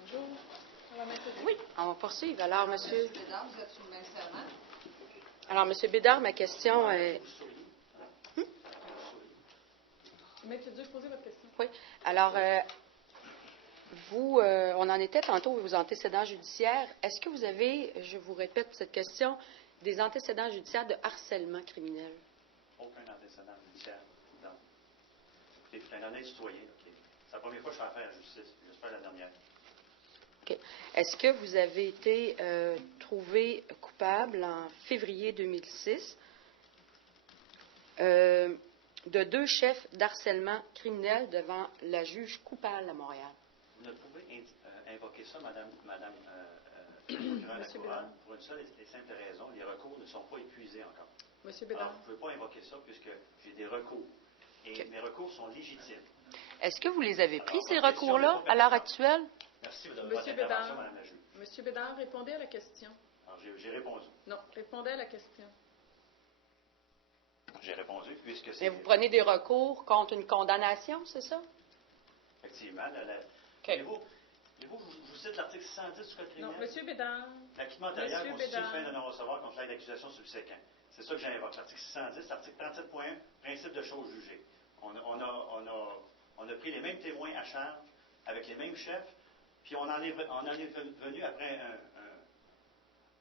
Bonjour. Oui, on va poursuivre. Alors, monsieur. Bédard, vous êtes sur le même serment? Alors, monsieur Bédard, ma question est. Maître Duc, posez votre question. Oui. Alors, vous, on en était tantôt vos antécédents judiciaires. Est-ce que vous avez, je vous répète cette question, des antécédents judiciaires de harcèlement criminel? Aucun antécédent judiciaire. Non. Écoutez, je suis un honnête citoyen. Okay. C'est la première fois que je fais affaire à la justice. J'espère la dernière. OK. Est-ce que vous avez été trouvé coupable en février 2006 de 2 chefs d'harcèlement criminel devant la juge coupable à Montréal? Vous ne pouvez invoquer ça, Madame la Couronne, pour une seule et simple raison. Les recours ne sont pas épuisés encore. Monsieur Bédard. Alors, vous ne pouvez pas invoquer ça puisque j'ai des recours. Et Okay. mes recours sont légitimes. Est-ce que vous les avez pris, Alors, ces votre question recours-là, n'est pas à l'heure pertinente. actuelle? Merci de Monsieur votre Bédard. intervention, Madame la juge. Monsieur Bédard, répondez à la question. Alors, j'ai répondu. Non, répondez à la question. J'ai répondu puisque c'est... Mais vous prenez des recours contre une condamnation, c'est ça? Effectivement. Okay. Je vous cite l'article 610 du Code criminel. Non, Monsieur Bédard. L'acquittement antérieur Monsieur constitue Bédard. fin de non-recevoir contre l'acte d'accusation subséquent. C'est ça que j'invoque. L'article 610, l'article 37.1, principe de choses jugées. On a pris les mêmes témoins à charge, avec les mêmes chefs, puis on en est venu après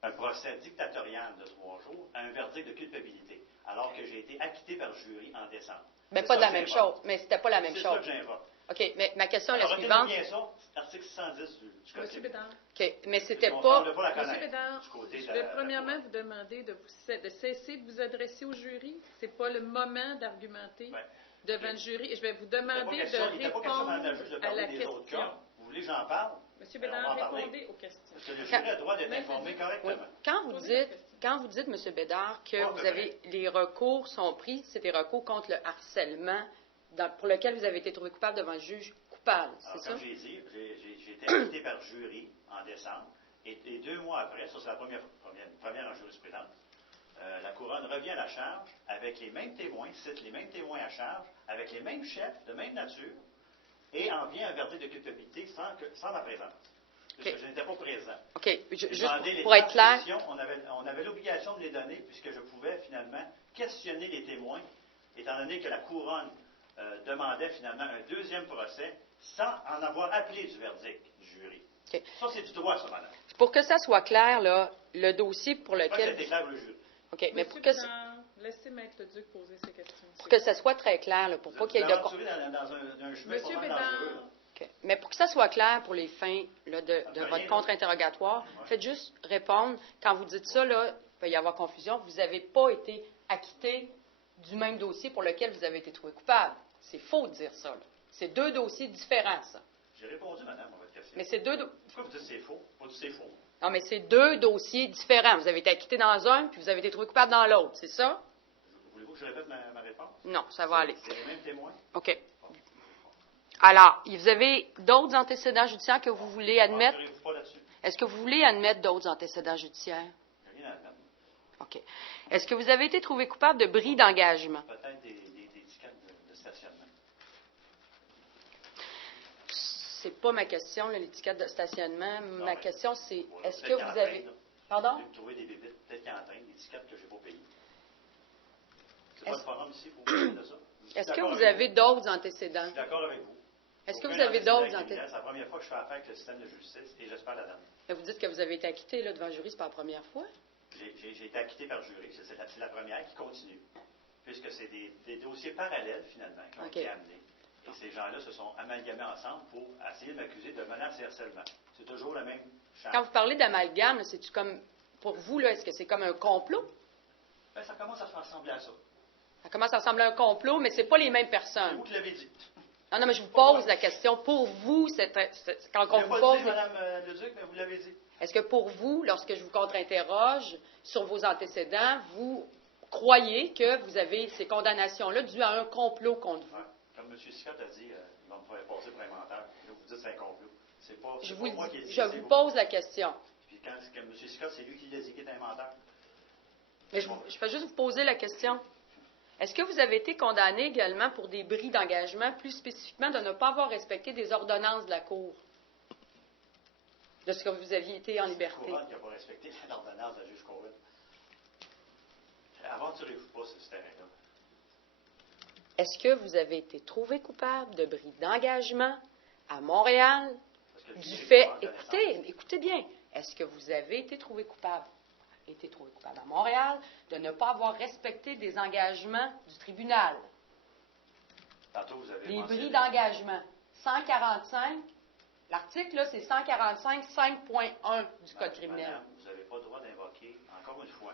un procès dictatorial de 3 jours à un verdict de culpabilité, alors que j'ai été acquitté par jury en décembre. Mais pas de la même chose. Mais c'était pas la même C'est chose. ça que j'invoque. OK, mais ma question est la Alors, suivante. retenez bien ça, c'est l'article 610 du Code Monsieur criminel. Bédard. OK, mais c'était On pas... semble pas la Monsieur connaître, Bédard, du côté je de vais la premièrement Cour. vous demander de cesser de vous adresser au jury. Ce n'est pas le moment d'argumenter Ouais. devant le jury. Et je vais vous Il n'était demander pas question, Madame la répondre juge, de à parler la des question. autres cas. Vous voulez que j'en parle? Monsieur On va Bédard, en parler. répondez aux questions. Parce que le jury a le droit d'être Maître informé Duc. correctement. Oui. Quand vous dites, M. Bédard, que Pas vous de avez les recours sont pris, c'est des recours contre le harcèlement pour lequel vous avez été trouvé coupable devant le juge coupable, c'est Alors, ça? comme j'ai dit, j'ai été acquitté par jury en décembre, et 2 mois après, ça c'est la première en jurisprudence, la Couronne revient à la charge avec les mêmes témoins, cite les mêmes témoins à charge, avec les mêmes chefs de même nature, et en vient un verdict de culpabilité sans ma présence. Puisque je n'étais pas présent. OK, juste Les pour être clair, transcriptions, on avait l'obligation de les donner, puisque je pouvais finalement questionner les témoins, étant donné que la Couronne demandait finalement un 2e procès sans en avoir appelé du verdict du jury. OK. Ça, c'est du droit, ça, madame. pour que ça soit clair, là, le dossier pour Je crois que lequel... c'était clair pour le jury. OK, mais Monsieur pour que, Bédard, laissez Maître Duc poser ses questions. pour que ça soit très clair, là, pour pas qu'il y ait de... Vous dans un chemin Monsieur pas mal Bédard. dangereux. OK. Mais pour que ça soit clair pour les fins là, de votre rien, contre-interrogatoire, Ouais. faites juste répondre. Quand vous dites ça, là, il peut y avoir confusion. Vous n'avez pas été acquitté du même dossier pour lequel vous avez été trouvé coupable. C'est faux de dire ça. Là. C'est 2 dossiers différents, ça. J'ai répondu, madame, à votre question. Mais c'est 2... Pourquoi vous dites que c'est faux? Pas que c'est faux. Non, mais c'est 2 dossiers différents. Vous avez été acquitté dans un, puis vous avez été trouvé coupable dans l'autre. C'est ça? Voulez-vous que je répète ma réponse? Non, ça va aller. C'est les mêmes témoins? OK. Alors, vous avez d'autres antécédents judiciaires que vous voulez admettre? Rassurez-vous pas là-dessus. Est-ce que vous voulez admettre d'autres antécédents judiciaires? J'ai rien à admettre. OK. Est-ce que vous avez été trouvé coupable de bris d'engagement? Peut-être des tickets de stationnement. C'est pas ma question, là, l'étiquette de stationnement. Non, Ma mais- question, c'est Bon, est-ce que peut-être qu'il vous en avez... traîne, là. Pardon? Vous trouver des bébites, peut-être qu'il y en train, des tickets que je n'ai pas payés. C'est pas Est-ce- le forum ici pour parler de ça. Je suis Est-ce que d'accord vous avec avez d'autres antécédents? Je suis d'accord avec vous. Est-ce que Aucun vous avez antécédent d'autres criminel. antécédents? C'est la première fois que je fais affaire avec le système de justice et j'espère la dernière. Mais vous dites que vous avez été acquitté là, devant le jury, c'est pas la première fois? J'ai été acquitté par jury, c'est la première qui continue, puisque c'est des dossiers parallèles finalement qui ont OK. été amenés. Et ces gens-là se sont amalgamés ensemble pour essayer de m'accuser de menace et harcèlement. C'est toujours la même charge. Quand vous parlez d'amalgame, là, c'est-tu comme... Pour vous, là, est-ce que c'est comme un complot? Ben, ça commence à se ressembler à ça. Ça commence à ressembler à un complot, mais c'est pas les mêmes C'est personnes. vous qui l'avez dit. Non, mais je vous pose la question. Pour vous, quand Je on ne vous pas pose... dit, Mme Leduc, mais vous l'avez dit. Est-ce que pour vous, lorsque je vous contre-interroge sur vos antécédents, vous croyez que vous avez ces condamnations-là dues à un complot contre vous? Ouais. Comme M. Scott a dit, il va me faire passer pour un menteur. Là, vous dites que c'est un complot. C'est pas, Je pas vous, moi qui ai dit je c'est vous vous. pose la question. Puis quand M. Scott, c'est lui qui l'a dit qu'il est un menteur. Mais je fais juste vous poser la question. Est-ce que vous avez été condamné également pour des bris d'engagement, plus spécifiquement de ne pas avoir respecté des ordonnances de la Cour, de ce que vous aviez été en liberté? C'est Couronne qui n'a pas respecté l'ordonnance de la juge Couronne. Aventurez-vous pas sur ce terrain-là. Est-ce que vous avez été trouvé coupable de bris d'engagement à Montréal Parce que le du jury fait, n'est pas en connaissance. écoutez bien, est-ce que vous avez été trouvé coupable à Montréal de ne pas avoir respecté des engagements du tribunal? Tantôt, vous avez Les mentionné- bris d'engagement. 145, l'article, là, c'est 145, 5.1 du Code criminel. Madame, vous n'avez pas le droit d'invoquer, encore une fois,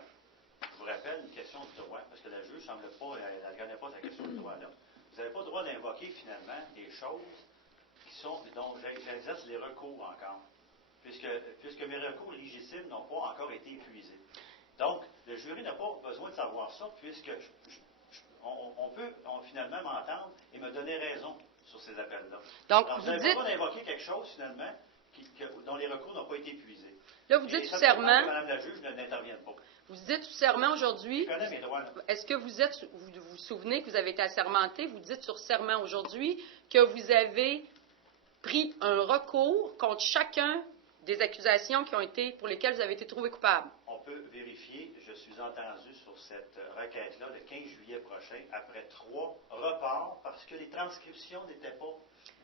je vous rappelle une question du droit, parce que la juge ne semble pas, elle ne gagnait pas sa question du droit là. Vous n'avez pas le droit d'invoquer finalement des choses dont j'exerce les recours encore, puisque mes recours légitimes n'ont pas encore été épuisés. Donc, le jury n'a pas besoin de savoir ça, puisque on peut finalement m'entendre et me donner raison sur ces appels-là. Donc, Alors, vous vous n'avez pas dites, le droit d'invoquer quelque chose finalement dont les recours n'ont pas été épuisés. là, vous Et dites sous ça me surprend serment, que Mme la juge n'intervienne pas. vous dites sous serment aujourd'hui, Je connais mes droits, là. est-ce que vous vous souvenez que vous avez été assermenté, vous dites sur serment aujourd'hui que vous avez pris un recours contre chacun des accusations pour lesquelles vous avez été trouvé coupable? On peut vérifier. Je suis entendu sur cette requête-là le 15 juillet prochain, après 3 reports, parce que les transcriptions n'étaient pas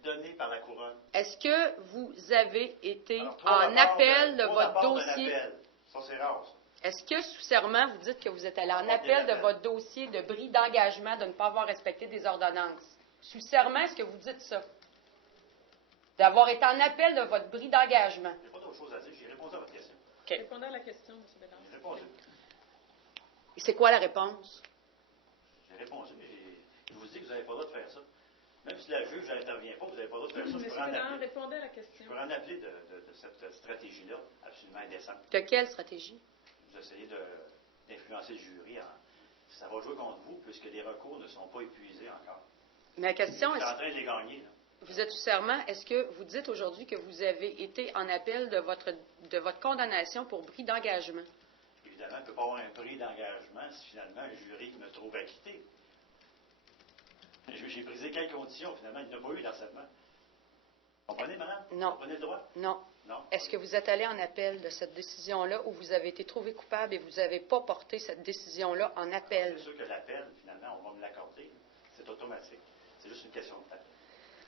données par la Couronne. Est-ce que vous avez été Alors, 3 en reports appel de trois votre reports d'un dossier? appel. Ça, c'est rare, ça. Est-ce que sous serment, vous dites que vous êtes allé en Rapport appel de d'appel. votre dossier de bris d'engagement de ne pas avoir respecté des ordonnances? Sous serment, est-ce que vous dites ça? D'avoir été en appel de votre bris d'engagement? Il n'y a pas d'autre chose à dire. J'ai répondu à votre question. Répondez à la question, M. Bédard. J'ai répondu. Et c'est quoi la réponse? J'ai répondu. Je vous dis que vous n'avez pas le droit de faire ça. Même si la juge n'intervient pas, vous n'avez pas le droit de faire ça. M. Je pourrais en Bédard, appeler. répondez à la Je question. pourrais en appeler de cette stratégie-là, absolument indécente. De quelle stratégie? Vous essayez d'influencer le jury. Ça va jouer contre vous, puisque les recours ne sont pas épuisés encore. Ma question Je suis en est, train de les gagner, là. vous êtes sous serment, est-ce que vous dites aujourd'hui que vous avez été en appel de votre condamnation pour bris d'engagement? Évidemment, il ne peut pas avoir un prix d'engagement si finalement un jury me trouve acquitté. J'ai brisé quelles conditions, finalement? Il n'y en a pas eu d'harcèlement. Comprenez, madame? Non. Comprenez le droit? Non. Non. Est-ce que vous êtes allé en appel de cette décision-là ou vous avez été trouvé coupable et vous n'avez pas porté cette décision-là en appel? C'est sûr que l'appel, finalement, on va me l'accorder. C'est automatique. C'est juste une question de temps.